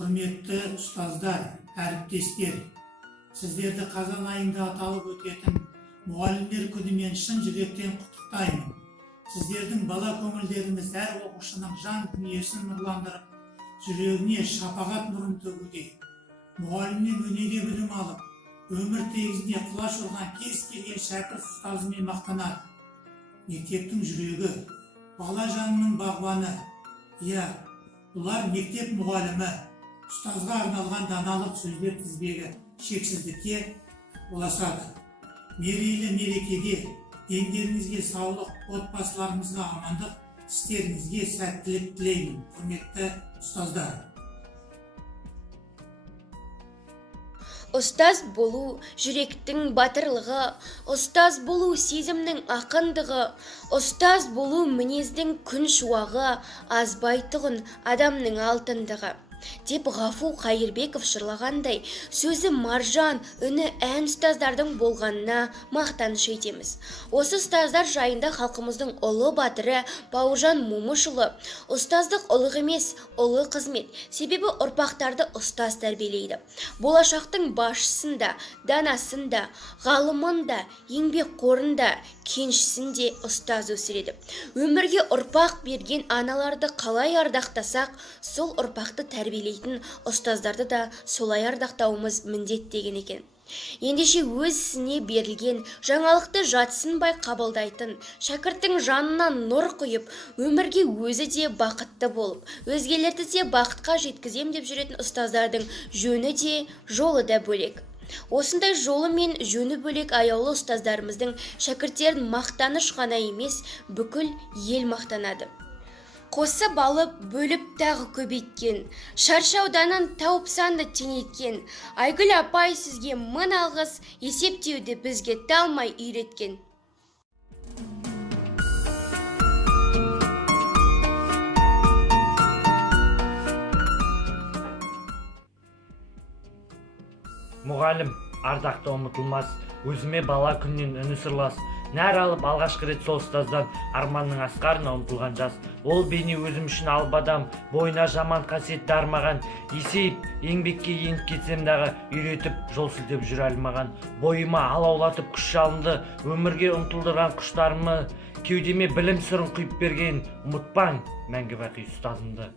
Құрметті ұстаздар, әріптестер, сіздерді қазан айында аталып өтетін мұғалімдер күнімен шын жүректен құттықтаймын. Сіздердің бала көңілдеріңіз әр оқушының жан дүниесін нұрландырып, жүрегіне шапағат нұрын төгуде. Мұғалімнен өнеге білім алып, өмір тегізіне құлаш ұрған кез келген шәкірт ұстазымен мақтанады. Мектептің жүрегі, бала жанының бағбаны, бұлар мектеп мұғалімі, ұстазға арналған даналық сөздер тізбегі шексіздікке ұласады. Мерейлі мерекеде дендеріңізге саулық, отбасыларыңызға амандық, істеріңізге сәттілік тілеймін, құрметті ұстаздар. Ұстаз болу жүректің батырлығы, ұстаз болу сезімнің ақындығы, ұстаз болу мінездің күн шуағы, азбайтұғын адамның алтындығы. Деп Ғафу Қайырбеков жырлағандай, сөзі маржан, үні ән ұстаздардың болғанына мақтаныш етеміз. Осы ұстаздар жайында халқымыздың ұлы батыры Бауыржан Момышұлы: ұстаздық ұлық емес, ұлы қызмет, себебі ұрпақтарды ұстаз тәрбиелейді. Болашақтың басшысын да, данасын да, ғалымын да, еңбек қорында, кеншісін де ұстаз өсіреді. Өмірге ұрпақ берген аналарды қалай ардақтасақ, сол ұрпақты тәрбиелейтін ұстаздарды да солай ардақтауымыз міндет деген екен. Ендеше өз ісіне берілген жаңалықты жатсынбай қабылдайтын, шәкірттің жанына нұр құйып, өмірге өзі де бақытты болып, өзгелерді де бақытқа жеткізем деп жүретін ұстаздардың жөні де, жолы да бөлек. Осындай жолы мен жөні бөлек аяулы ұстаздарымыздың шәкірттерін мақтаныш ғана емес, бүкіл ел мақтанады. Қосып алып, бөліп тағы көбейткен, шаршауданын тауып санды теңейткен, Айгүл апай сізге мың алғыс, есептеуді бізге талмай үйреткен. Мұғалім, ардақты ұмытылмас, өзіме бала күннен үні сырлас. Нәр алып алғашқы рет сол ұстаздан арманның асқарына ұмтылған жас. Ол бейне өзім үшін албадам, бойына жаман қасиетті армаған. Есейіп, еңбекке еніп кетсем дағы, үйретіп, жол сілтеп жүре алмаған. Бойыма алаулатып күш жалынды, өмірге ұмтылдырған құштарымы, кеудеме білім сырын құйып берген, ұмытпаң мәңгі бақи ұстазымды.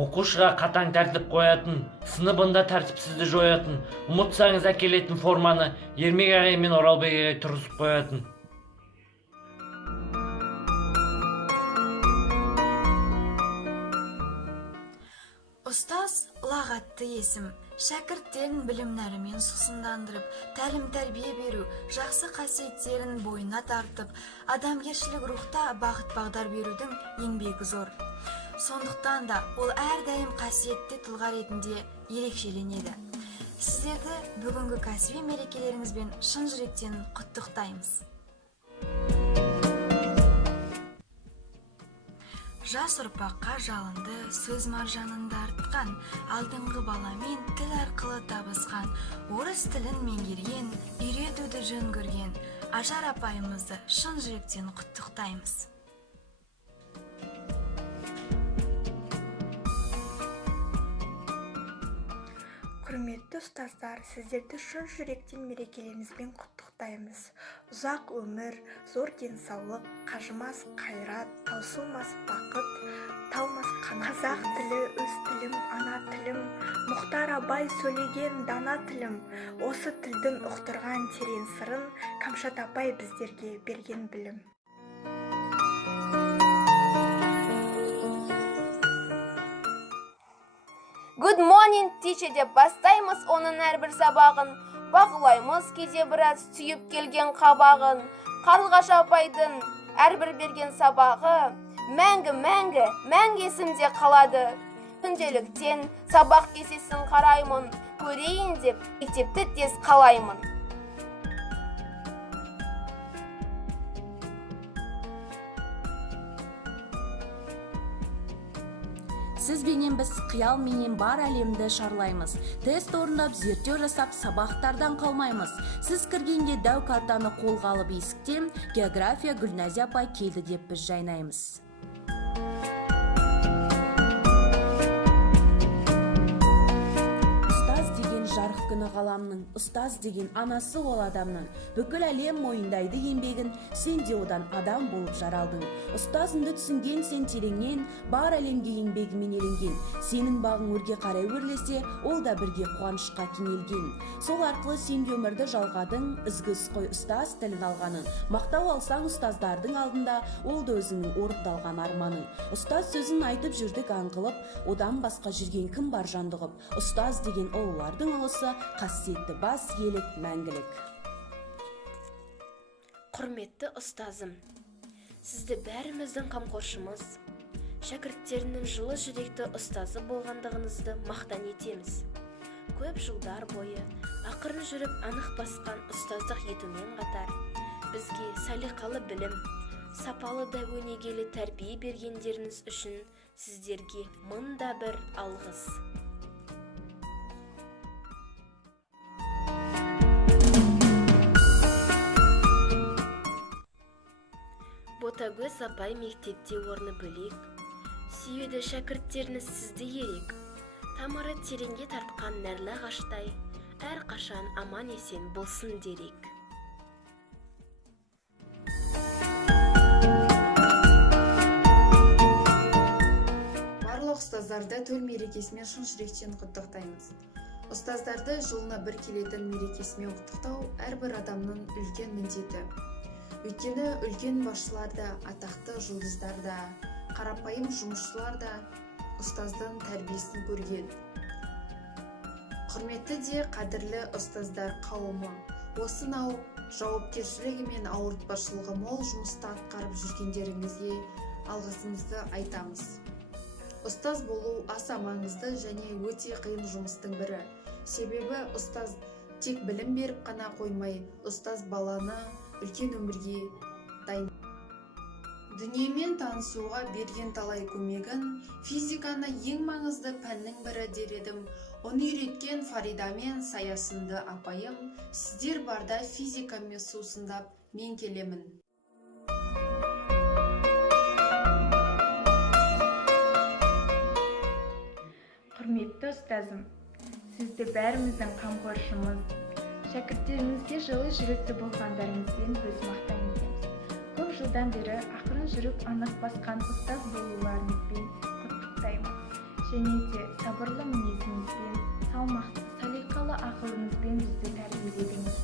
Оқушыға қатаң тәртіп қоятын, сыныбында тәртіпсізді жоятын, ұмытсаңыз әкелетін форманы Ермек ағай мен Оралбек ағай тұрғызып қоятын. Ұстаз лағатты есім, шәкірттерін білімнәрімен сусындандырып, тәлім-тәрбие беру, жақсы қасиеттерін бойына тартып, адамгершілік рухта бағыт бағдар берудің еңбегі зор. Сондықтан да ол әрдайым қасиетті тұлға ретінде ерекшеленеді. Сіздерді бүгінгі кәсіби мерекелеріңізбен шын жүректен құттықтаймыз. Жас ұрпаққа жалынды сөз маржанында артқан, алдыңғы баламен тіл арқылы табысқан, орыс тілін меңгерген, үйретуді жөн көрген Ажар апайымызды шын жүректен құттықтаймыз. Құрметті ұстаздар, сіздерді шын жүректен мерекелеріңізбен құттықтаймыз. Ұзақ өмір, зор денсаулық, қажымас қайрат, таусылмас бақыт, талмас қанат. Қазақ тілі өз тілім, ана тілім, Мұхтар Абай сөйлеген дана тілім. Осы тілдің ұқтырған терең сырын Кәмшат апай біздерге берген білім. Good morning, teacher деп бастаймыз оның әрбір сабағын. Бағылаймыз кейде біраз сүйіп келген қабағын. Қарлығаш апайдың әрбір берген сабағы мәңгі есімде қалады. Күнделіктен сабақ кестесін қараймын, көрейін деп мектепті тез қалаймын. сіз бенен біз қиял менен бар әлемді шарлаймыз. Тест орындап, зерттеу жасап, сабақтардан қалмаймыз. Сіз кіргенде дәу картаны қолға алып есіктен география Гүлназия апай келді деп біз жайнаймыз. Жарық күні ғаламның, ұстаз деген анасы ол адамның. Бүкіл әлем мойындайды еңбегін, сен де одан адам болып жаралдың. Ұстазыңды түсінген сен тереңнен, бар әлемге еңбегімен еленген. Сенің бағың өрге қарай өрлесе, ол да бірге қуанышқа кенелген. Сол арқылы сен де өмірді жалғадың, ізгі іс қой ұстаз тілін алғаның. Мақтау алсаң ұстаздардың алдында, ол да өзіңнің орындалған арманың. Ұстаз сөзін айтып жүрдік аңғылып, одан басқа жүрген кім бар жандығып. Ұстаз деген олардың ұлысы, қасиетті бас елік мәңгілік. Құрметті ұстазым, сізді бәріміздің қамқоршымыз, шәкірттерінің жылы жүректі ұстазы болғандығыңызды мақтан етеміз. Көп жылдар бойы ақырын жүріп анық басқан ұстаздық етумен қатар, бізге салиқалы білім, сапалы да өнегелі тәрбие бергендеріңіз үшін сіздерге мыңда бір алғыс. Ботагөз апай мектепте орны бөлек, сүйеді шәкірттеріңіз сізді ерек. Тамыры тереңге тартқан нәрлі ағаштай, әр қашан аман есен болсын дерек. Барлық ұстаздарды төл мерекесімен шын жүректен құттықтаймыз. Ұстаздарды жылына бір келетін мерекесімен құттықтау әрбір адамның үлкен міндеті. Өйткені үлкен басшылар да, атақты жұлдыздар да, қарапайым жұмысшылар да ұстаздың тәрбиесін көрген. Құрметті де қадірлі ұстаздар қауымы, осынау жауапкершілігі мен ауыртпашылығы мол жұмысты атқарып жүргендеріңізге алғысымызды айтамыз. Ұстаз болу аса маңызды және өте қиын жұмыстың бірі. Себебі ұстаз тек білім беріп қана қоймай, ұстаз баланы үлкен өмірге дайын. Дүниемен танысуға берген талай көмегін, физиканы ең маңызды пәннің бірі дер едім. Оны үйреткен Фарида мен Саясынды апайым, сіздер барда физикамен сусындап мен келемін. Құрметті ұстазым, сізді бәріміздің қамқоршымыз, шәкірттеріңізге жылы жүректі болғандарыңызбен біз мақтан етеміз. Көп жылдан бері ақырын жүріп анық басқан ұстаз болуларыңызбен құттықтаймыз. Және де сабырлы мінезіңізбен, салмақты, салиқалы ақылыңызбен бізді тәрбиеледіңіз.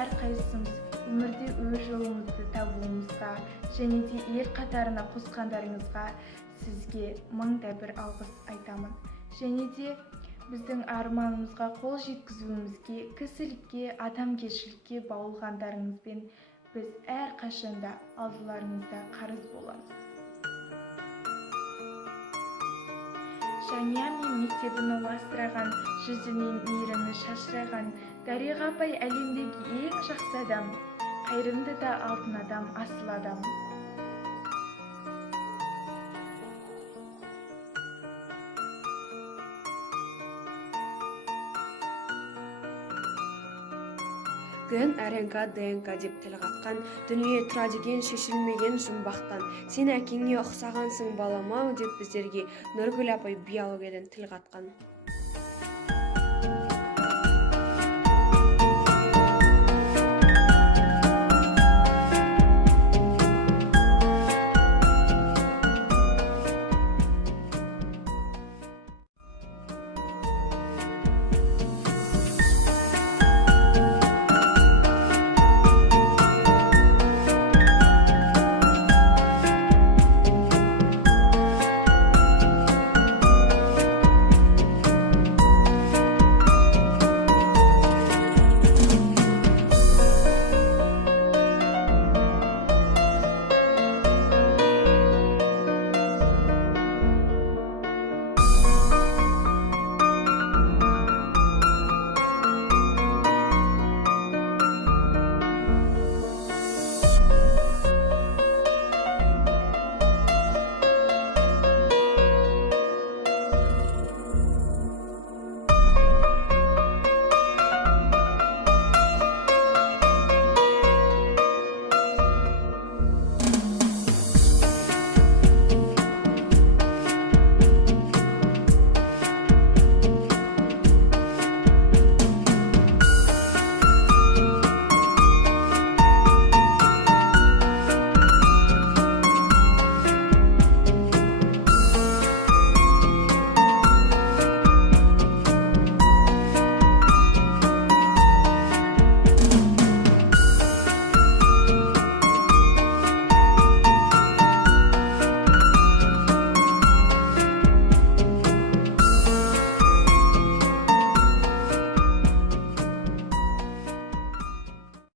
Әрқайсымыз өмірде өз жолымызды табуымызға және де ел қатарына қосқандарыңызға сізге мыңда бір алғыс айтамын. Және де біздің арманымызға қол жеткізуімізге, кісілікке, адамгершілікке баулғандарыңызбен біз әр қашанда алдыларыңызда қарыз боламыз. Жәния мен мектебін ұластырған, жүзінен мейірімі шашыраған, Дариға апай әлемдегі ең жақсы адам, қайырымды да алтын адам, асыл адам. Ген РНК, ДНК деп тіл қатқан, дүние тұра деген шешілмеген жұмбақтан. Сен әкеңе ұқсағансың балама деп біздерге Нұргүл апай биологиядан тіл қатқан.